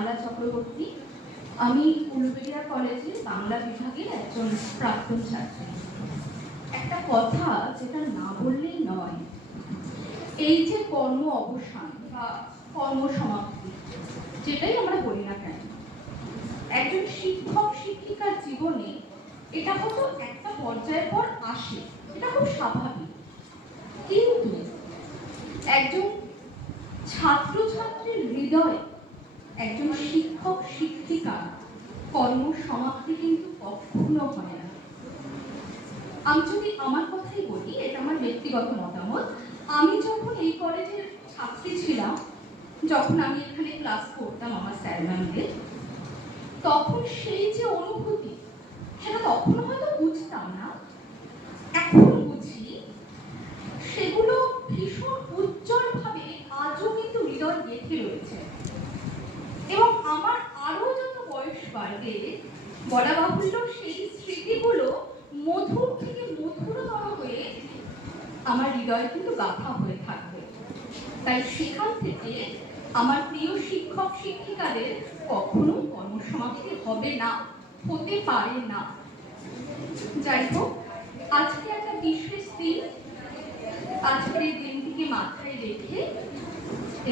মালা চক্রবর্তী। আমি উলুবেড়িয়া কলেজে বাংলা বিভাগের একজন প্রাক্তন ছাত্রী। একটা কথা যেটা না বললেই নয়, এই যে কর্ম অবসান বা কর্মসমাপ্তি, যেটাই আমরা বলি না কেন, একজন শিক্ষক শিক্ষিকার জীবনে এটা হয়তো একটা পর্যায়ের পর আসে, এটা খুব স্বাভাবিক। কিন্তু একজন ছাত্রছাত্রীর হৃদয়ে একজন শিক্ষক শিক্ষিকা কর্মসমাপ্তি কিন্তু কখনো হয় না। আমি যদি আমার কথাই বলি, এটা আমার ব্যক্তিগত মতামত। আমি যখন এই কলেজের ছাত্রী ছিলাম, যখন আমি এখানে ক্লাস করতাম আমার স্যার ম্যামদের, তখন সেই যে অনুভূতি, সেটা তখনও হয়তো বুঝতাম না, এখন বুঝি। সেগুলো ভীষণ উজ্জ্বলভাবে আজও কিন্তু হৃদয় গেঁথে রয়েছে। এবং আমার আরো যত বয়স বাড়বে, বলা বাহুল্য, সেই স্মৃতিগুলো মধুর থেকে মধুরতর হয়ে আমার হৃদয় কিন্তু গাঁথা হয়ে থাকবে। তাই সেখান থেকে আমার প্রিয় শিক্ষক শিক্ষিকাদের কখনো কর্মসমাপ্তি হবে না, হতে পারে না। যাই হোক, আজকে একটা বিশেষ দিন। আজকের এই দিনটিকে মাথায় রেখে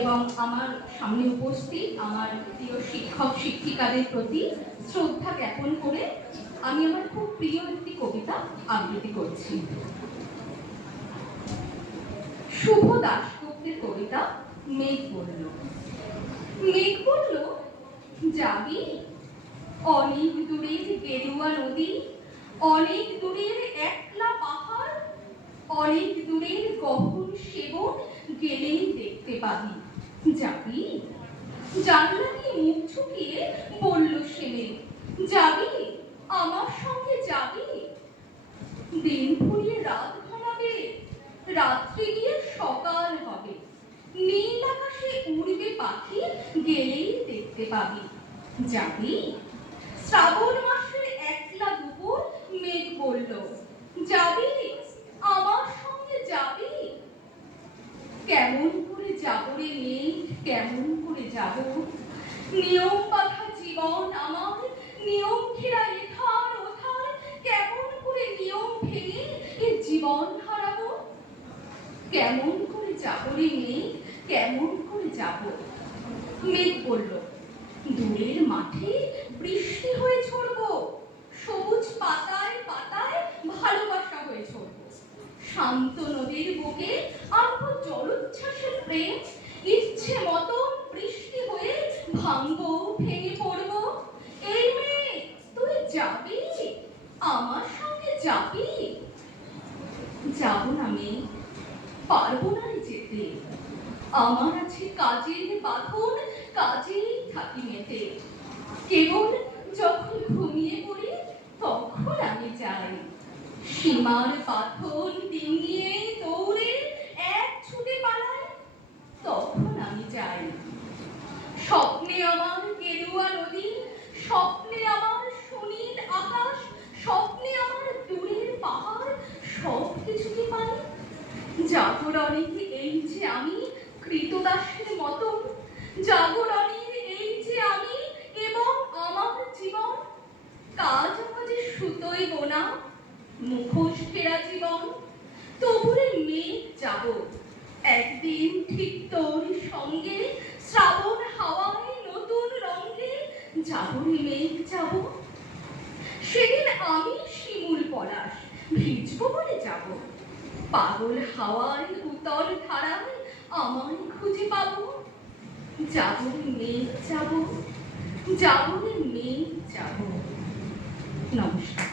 এবং আমার সামনে উপস্থিত আমার প্রিয় শিক্ষক শিক্ষিকাদের প্রতি শ্রদ্ধা জ্ঞাপন করে আমি আমার খুব প্রিয় একটি কবিতা আবৃত্তি করছি। শুভ দাশগুপ্তের কবিতা মেঘ বলল। মেঘ বলল, যাবি অনেক দূরের গেরুয়া নদী, অনেক দূরের একলা পাহাড়, অনেক দূরের গহন সেবন, গেলেই দেখতে পাবি। যাবি? জানলা দিয়ে মুখ ঝুঁকিয়ে বলল সে মেঘ, যাবি? আমার সঙ্গে যাবি? দিন ফুরিয়ে রাত ঘনাবে, রাত্রি গিয়ে সকাল হবে, নীল আকাশে উড়বে পাখি, গেলেই দেখতে পাবি। যাবি? শ্রাবণ মাসের একলা দুপুর, মেঘ বলল, যাবি? আমার সঙ্গে যাবি? কেমন করে যাব রে মেঘ, কেমন করে যাব? নিয়ম বাঁধা জীবন আমার, নিয়ম ঘেরা এধার ওধার, কেমন করে নিয়ম ভেঙে এ জীবন হারাবো? কেমন করে যাব রে মেঘ, কেমন করে যাব? মেঘ বলল, দূরের মাঠে বৃষ্টি হয়ে ঝরবো, সবুজ পাতায় পাতায় ভালোবাসা হয়ে ঝরবো, শান্ত নদীর বুকে আনবো জলোচ্ছ্বাসের প্রেম, ইচ্ছে মতন বৃষ্টি হয়ে ভাঙবো, ভেঙে পড়বো। এই মেয়ে, তুই যাবি? আমার সঙ্গে যাবি? যাব না মেয়ে, পারবো না রে যেতে, আমার আছে কাজের বাঁধন, কাজেই থাকি মেতে। কেবল যখন ঘুমিয়ে পড়ি তখন আমি যাই, সীমার পাথর ডিঙিয়ে দৌড়ে এক ছুটে পালাই, তখন আমি যাই। স্বপ্নে আমার গেরুয়া নদী, স্বপ্নে আমার সুনীল আকাশ, স্বপ্নে আমার দূরের পাহাড়, সব কিছুকে পাই। জাগরণের এই যে আমি কৃতদাসের মতন, জাগরণের এই যে আমি এবং আমার জীবন, কাজ আমাদের সুতোয় বোনা, মুখোশ ফেরা জীবন। তবুরে মেঘ যাব, একদিন ঠিক তোর সঙ্গে, শ্রাবণ হাওয়ায় নতুন রঙে যাব রে মেঘ যাব। সেদিন আমি শিমুল পলাশ, ভিজবো বলে যাব, পাগল হাওয়ায় উতল ধারায় আমায় খুঁজে পাবো। যাব রে মেঘ যাব, যাব রে মেঘ যাব। নমস্কার।